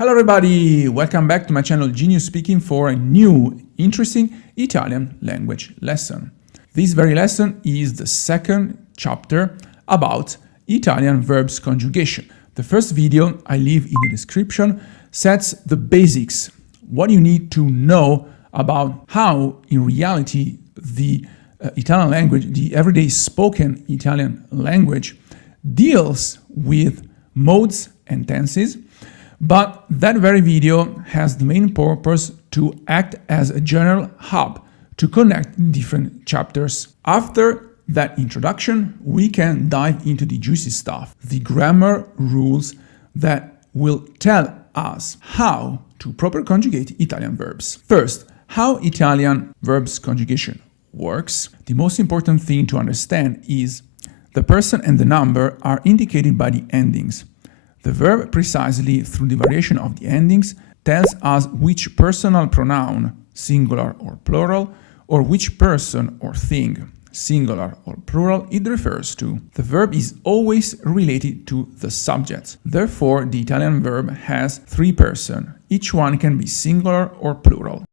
Hello everybody, welcome back to my channel Genius Speaking for a new, interesting Italian language lesson. This very lesson is the second chapter about Italian verbs conjugation. The first video I leave in the description sets the basics, what you need to know about how in reality the Italian language, the everyday spoken Italian language, deals with modes and tenses. But that very video has the main purpose to act as a general hub to connect different chapters. After that introduction, we can dive into the juicy stuff, the grammar rules that will tell us how to properly conjugate Italian verbs. First, how Italian verbs conjugation works. The most important thing to understand is the person and the number are indicated by the endings. The verb, precisely through the variation of the endings, tells us which personal pronoun, singular or plural, or which person or thing, singular or plural, it refers to. The verb is always related to the subject. Therefore, the Italian verb has three persons. Each one can be singular or plural.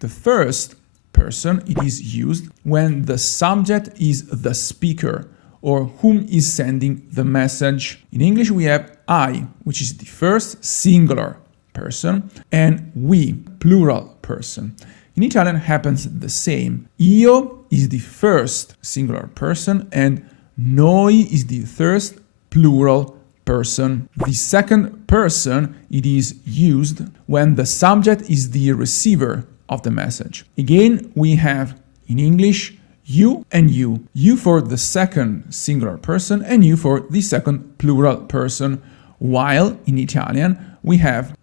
The first person, it is used when the subject is the speaker, or whom is sending the message. In English, we have I, which is the first singular person, and we, plural person. In Italian, happens the same. Io is the first singular person, and noi is the first plural person. The second person, it is used when the subject is the receiver of the message. Again, we have in English, you and you. You for the second singular person and you for the second plural person. While in Italian we have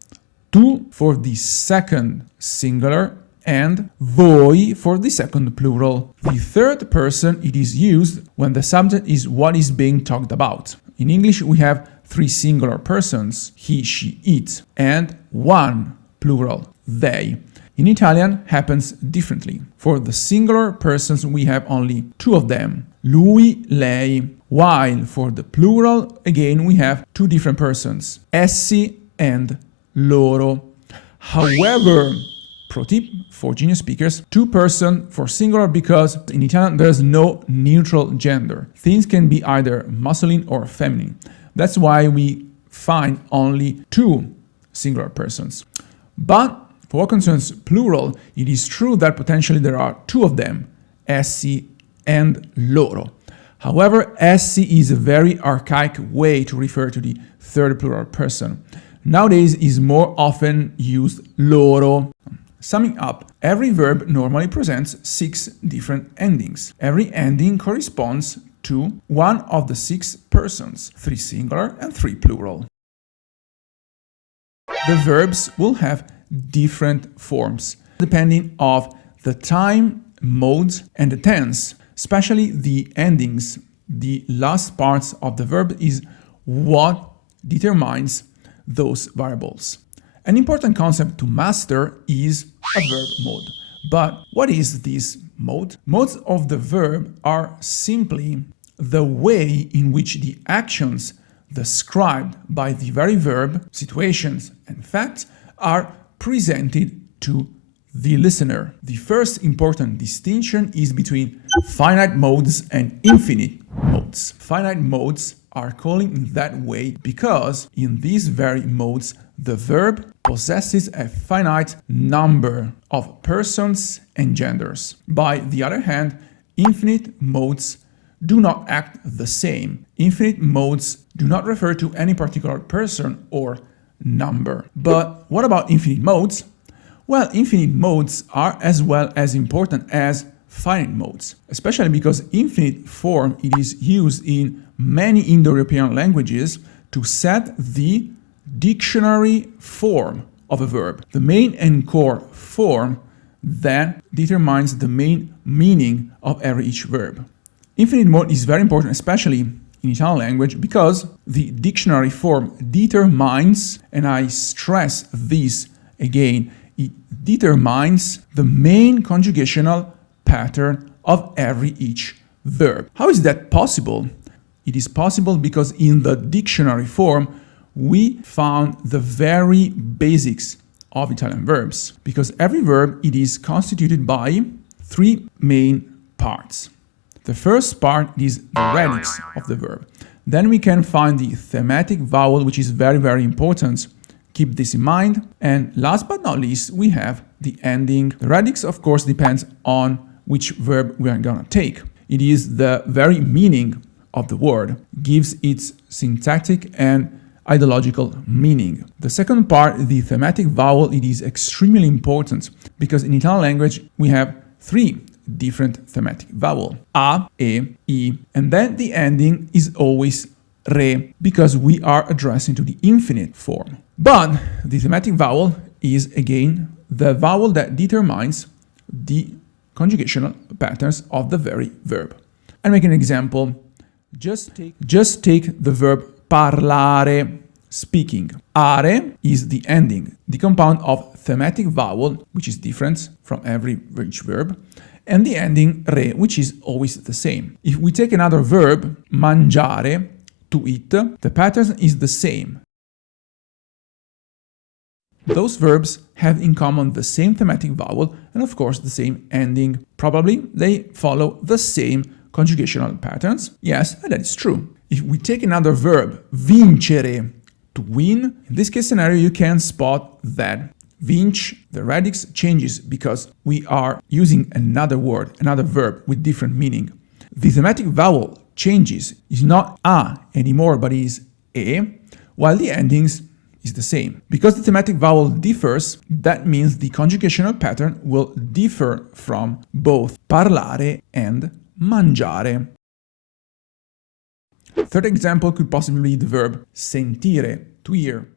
tu for the second singular and voi for the second plural. The third person, it is used when the subject is what is being talked about. In English we have three singular persons, he, she, it, and one plural, they. In Italian, happens differently. For the singular persons, we have only two of them, lui, lei, while for the plural, again, we have two different persons, essi and loro. However, pro tip for genius speakers, two person for singular because in Italian there's no neutral gender. Things can be either masculine or feminine. That's why we find only two singular persons. But for what concerns plural, it is true that potentially there are two of them, essi and loro. However, essi is a very archaic way to refer to the third plural person. Nowadays is more often used loro. Summing up, every verb normally presents 6 different endings. Every ending corresponds to one of the 6 persons, 3 singular and 3 plural. The verbs will have different forms depending of the time, modes, and the tense. Especially the endings, the last parts of the verb is what determines those variables. An important concept to master is a verb mode. But what is this mode? Modes of the verb are simply the way in which the actions described by the very verb, situations, and facts are presented to the listener. The first important distinction is between finite modes and infinite modes. Finite modes are called in that way because in these very modes the verb possesses a finite number of persons and genders. By the other hand, infinite modes do not act the same. Infinite modes do not refer to any particular person or number. But what about infinite modes? Well, infinite modes are as well as important as finite modes, especially because infinite form it is used in many Indo-European languages to set the dictionary form of a verb, the main and core form that determines the main meaning of each verb. Infinite mode is very important, especially in Italian language, because the dictionary form determines, and I stress this again, it determines the main conjugational pattern of each verb. How is that possible? It is possible because in the dictionary form we found the very basics of Italian verbs, because every verb, it is constituted by three main parts. The first part is the radix of the verb. Then we can find the thematic vowel, which is very, very important. Keep this in mind. And last but not least, we have the ending. The radix, of course, depends on which verb we are going to take. It is the very meaning of the word, gives its syntactic and ideological meaning. The second part, the thematic vowel, it is extremely important because in Italian language we have three different thematic vowel: a, e, I, and then the ending is always re because we are addressing to the infinite form. But the thematic vowel is again the vowel that determines the conjugational patterns of the very verb. I'll make an example. Just take the verb parlare, speaking. Are is the ending, the compound of thematic vowel, which is different from each verb, and the ending re, which is always the same. If we take another verb, mangiare, to eat, the pattern is the same. Those verbs have in common the same thematic vowel and of course the same ending. Probably they follow the same conjugational patterns. Yes, and that is true. If we take another verb, vincere, to win, in this case scenario you can spot that vinc, the radix changes because we are using another word, another verb with different meaning. The thematic vowel changes, is not a anymore but is e, while the endings is the same. Because the thematic vowel differs, that means the conjugational pattern will differ from both parlare and mangiare. Third example could possibly be the verb sentire, to hear.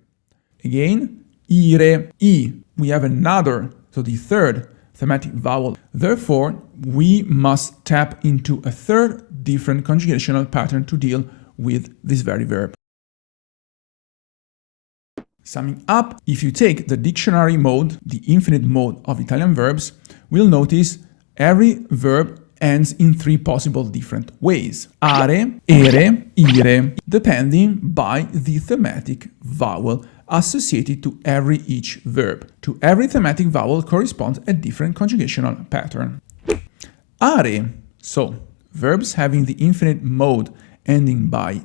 Again, ire, I. We have another, so the third thematic vowel. Therefore, we must tap into a third different conjugational pattern to deal with this very verb. Summing up, if you take the dictionary mode, the infinite mode of Italian verbs, we'll notice every verb ends in three possible different ways: are, ere, ire, depending by the thematic vowel associated to each verb. To every thematic vowel corresponds a different conjugational pattern. Are, so verbs having the infinite mode ending by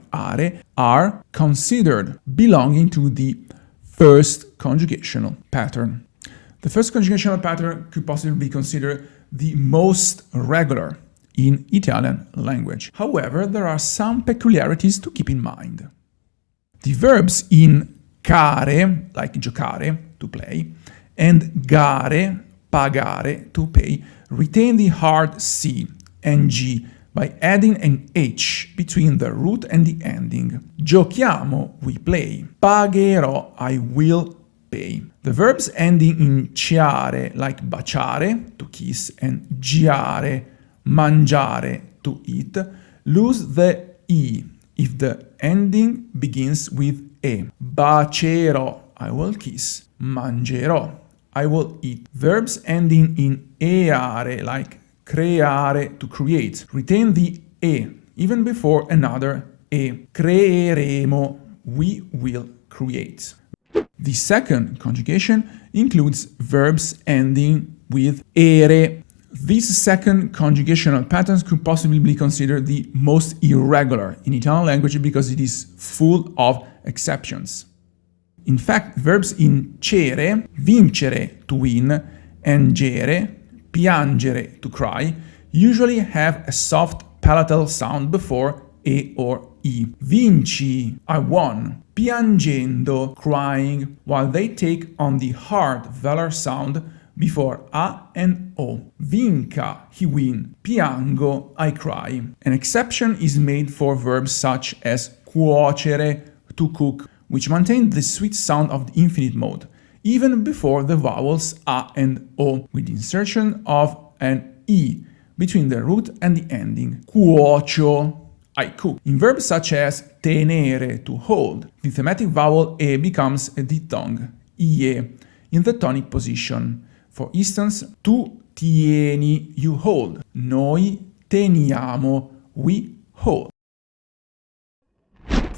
are considered belonging to the first conjugational pattern. The first conjugational pattern could possibly be considered the most regular in Italian language. However, there are some peculiarities to keep in mind. The verbs in care, like giocare, to play, and gare, pagare, to pay, retain the hard C and G by adding an H between the root and the ending. Giochiamo, we play. Pagherò, I will pay. The verbs ending in ciare, like baciare, to kiss, and giare, mangiare, to eat, lose the E if the ending begins with E. Bacerò, I will kiss. Mangerò, I will eat. Verbs ending in eare, like creare, to create, retain the E even before another E. Creeremo, we will create. The second conjugation includes verbs ending with ere. These second conjugational patterns could possibly be considered the most irregular in Italian language because it is full of exceptions. In fact, verbs in cere, vincere, to win, and gere, piangere, to cry, usually have a soft palatal sound before e or I. Vinci, I won. Piangendo, crying, while they take on the hard velar sound before a and o. Vinca, he win. Piango, I cry. An exception is made for verbs such as cuocere, to cook, which maintain the sweet sound of the infinite mode, even before the vowels a and o, with the insertion of an I between the root and the ending. Cuocio, I cook. In verbs such as tenere, to hold, the thematic vowel e becomes a diphthong, ie, in the tonic position. For instance, tu tieni, you hold. Noi teniamo, we hold.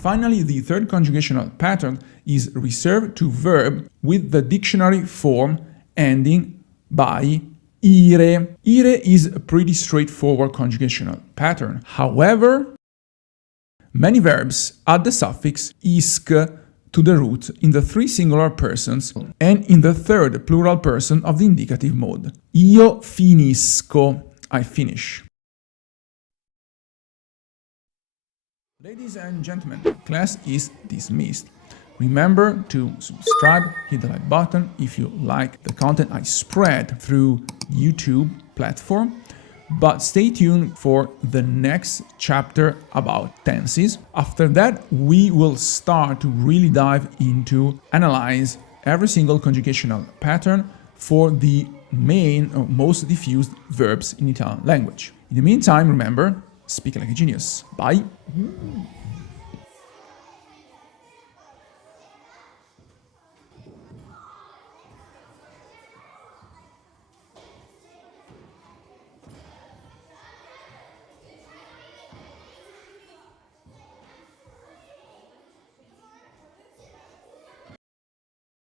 Finally, the third conjugational pattern is reserved to verb with the dictionary form ending by ire. Ire is a pretty straightforward conjugational pattern. However, many verbs add the suffix isc to the root in the three singular persons and in the third plural person of the indicative mode. Io finisco, I finish. Ladies and gentlemen, class is dismissed. Remember to subscribe, hit the like button if you like the content I spread through YouTube platform. But stay tuned for the next chapter about tenses. After that, we will start to really dive into analyze every single conjugational pattern for the main or most diffused verbs in Italian language. In the meantime, remember, speak like a genius. Bye.